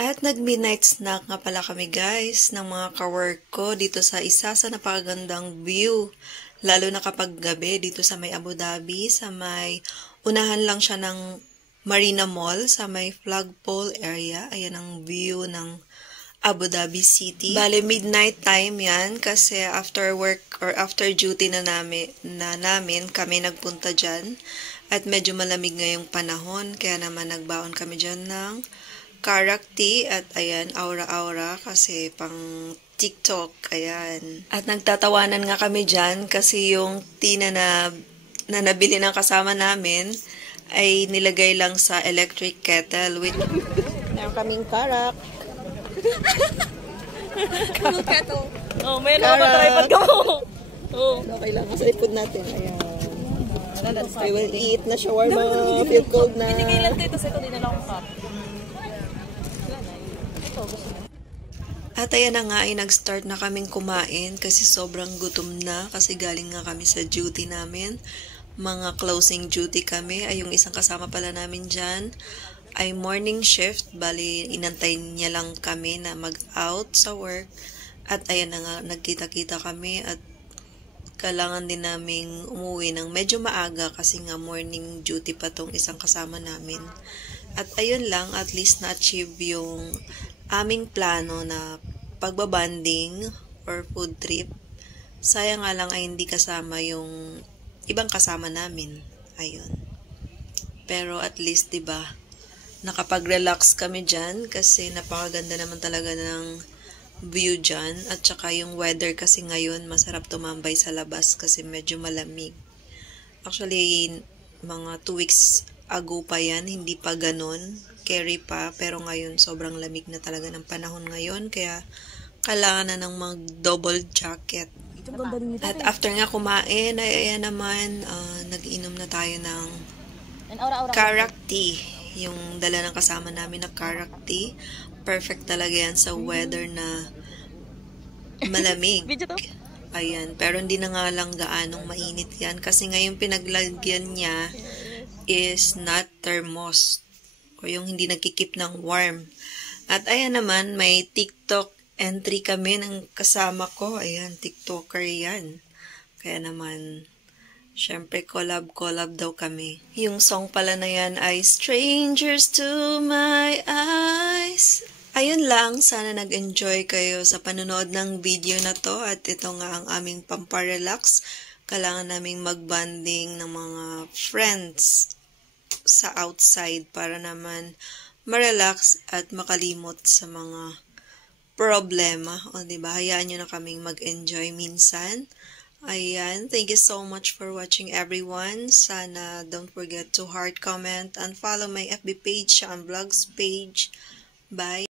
At nag-midnight snack nga pala kami guys ng mga kawork ko dito sa isa sa napakagandang view. Lalo na kapag gabi dito sa may Abu Dhabi, sa may unahan lang siya ng Marina Mall, sa may flagpole area. Ayan ang view ng Abu Dhabi City. Bale, midnight time yan kasi after work or after duty na namin kami nagpunta dyan. At medyo malamig ngayong panahon, kaya naman nagbaon kami dyan ng karak tea at ayan, aura-aura kasi pang TikTok, ayan. At nagtatawanan nga kami dyan kasi yung tea na nabili ng kasama namin ay nilagay lang sa electric kettle with meron kaming karak. Kettle. Oh, meron pa tripod ka mo. Oh. Okay lang, sa ipod natin, ayan. I will eat na shawarma, feel cold na. Binigay lang dito sa ito, din na lang cup. At ayan na nga ay nag-start na kaming kumain kasi sobrang gutom na kasi galing nga kami sa duty namin. Mga closing duty kami ay yung isang kasama pala namin dyan ay morning shift. Bali, inantay niya lang kami na mag-out sa work. At ayan na nga, nagkita-kita kami at kailangan din naming umuwi ng medyo maaga kasi nga morning duty pa tong isang kasama namin. At ayun lang, at least na-achieve yung aming plano na pagbabanding or food trip. Sayang nga lang ay hindi kasama yung ibang kasama namin. Ayun. Pero at least, 'di ba, nakapag-relax kami diyan kasi napakaganda naman talaga ng view diyan at saka yung weather kasi ngayon masarap tumambay sa labas kasi medyo malamig. Actually, mga 2 weeks ago pa yan, hindi pa ganun, carry pa, pero ngayon sobrang lamig na talaga ng panahon ngayon, kaya kailangan na ng mag-double jacket. At after nga kumain, ay ayan naman, nag-inom na tayo ng karak tea, yung dala ng kasama namin na karak tea. Perfect talaga yan sa weather na malamig. Ayan, pero hindi na nga lang gaanong mainit yan kasi ngayon pinaglagyan niya is not thermos o yung hindi nagkikip ng warm. At ayan naman, may TikTok entry kami ng kasama ko. Ayan, TikToker yan. Kaya naman, syempre collab daw kami. Yung song pala na yan ay Strangers to My Eyes. Ayun lang, sana nag-enjoy kayo sa panonood ng video na to at ito nga ang aming pamparelax. Kailangan naming magbanding ng mga friends sa outside para naman ma-relax at makalimot sa mga problema. O diba, hayaan nyo na kaming mag-enjoy minsan. Ayan, thank you so much for watching everyone. Sana don't forget to heart, comment, and follow my FB page and vlogs page. Bye!